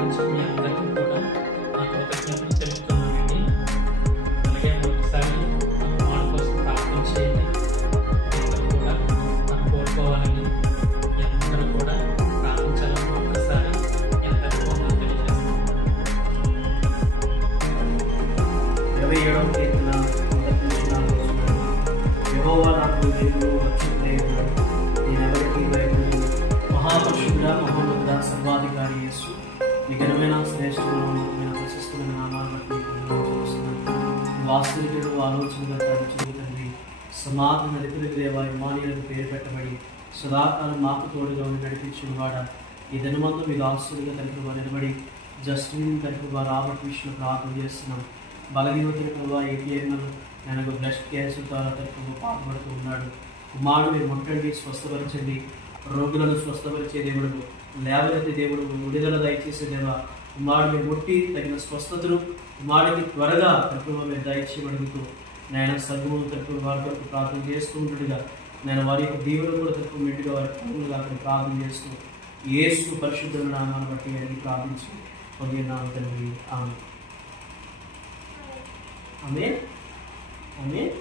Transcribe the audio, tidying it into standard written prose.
గురించి మీ అందరికీ కూడా నా కృతజ్ఞతలు తెలుపుతున్నానండి. అలాగే ఒకసారి కుమారుడు కోసం ప్రార్థన చేయండి. అందరూ కూడా మనం కోరుకోవాలని అందరూ కూడా ప్రార్థించాలని ఒకసారి ఎందరికో మనం తెలియజేస్తాం. 27వ కీర్తన మొదటి నుంచి 4 వచనాలు. యెహోవా నాకు దేవుడు రక్షకుడైన నేనెవరికి భయపడను. మహాపరిశుద్ధుడా, మహోన్నతుడా, సర్వాధికారి యేసు, మీ ఘనమైన శ్రేష్ఠమైన ప్రశస్తమైన నామాన్ని బట్టి చూస్తున్నాను. వాస్తవికుడు ఆలోచనగా తండ్రి, సమాధాన నడిపిన దేవ, ఇమానుయేలు పేరు పెట్టబడి సదాకాలం మాకు తోడుగా ఉండి నడిపించిన వాడ, ఈ దినమందు మీకు ఆస్తులుగా తరపుగా నిలబడి జస్టిన్ తరపుగా రాబర్ట్ విషయంలో ప్రార్థన చేస్తున్నాం. బలహీన తరపుగా ఏటీఎంలు నేను బ్లడ్ క్యాన్సర్ ద్వారా తరపుగా పాల్పడుతూ ఉన్నాడు. కుమారుడు మీరు ముట్టండి, స్వస్థపరచండి, రోగులను స్వస్థపరిచే దేవుడు, లేవనెత్తి దేవుడు, విడుదల దయచేసే దేవ. కుమారుడు మీరు ముట్టి తగిన స్వస్థతను కుమారుడికి త్వరగా తరపుగా మీరు దయచేయబడుతూ నేను సర్వము తరపు వారి కొరకు ప్రార్థన చేస్తూ ఉంటుండగా నేను వారి యొక్క దీవులు కూడా తరపు మెండుగా వారి పనులుగా అక్కడ ప్రార్థన చేస్తూ యేసు పరిశుద్ధమైన నామాన్ని బట్టి అడిగి ప్రార్థించి పొందినాము తండ్రి. ఆమేన్. ఆమేన్. ఆమేన్.